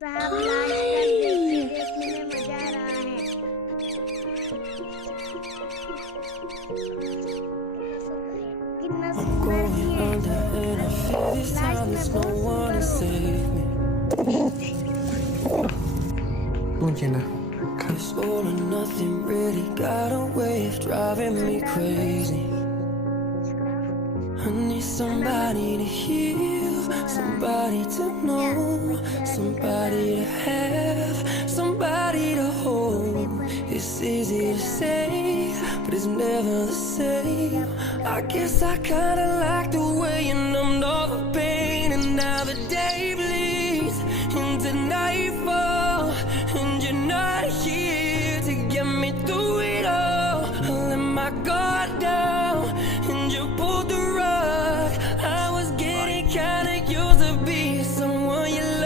साहब लास्ट तक देखिए, देखने में मजा आ रहा है। कितना सुंदर भी है। लास्ट में बहुत सुंदर Mungkin This all or nothing really got a way of driving me crazy. I need somebody to heal, somebody to know, somebody to have, somebody to hold. It's easy to say, but it's never the same. I guess I kinda like the way you numbed all the pain, and now the day bleeds into nightfall, and you're not here to get me through it all. I let my guard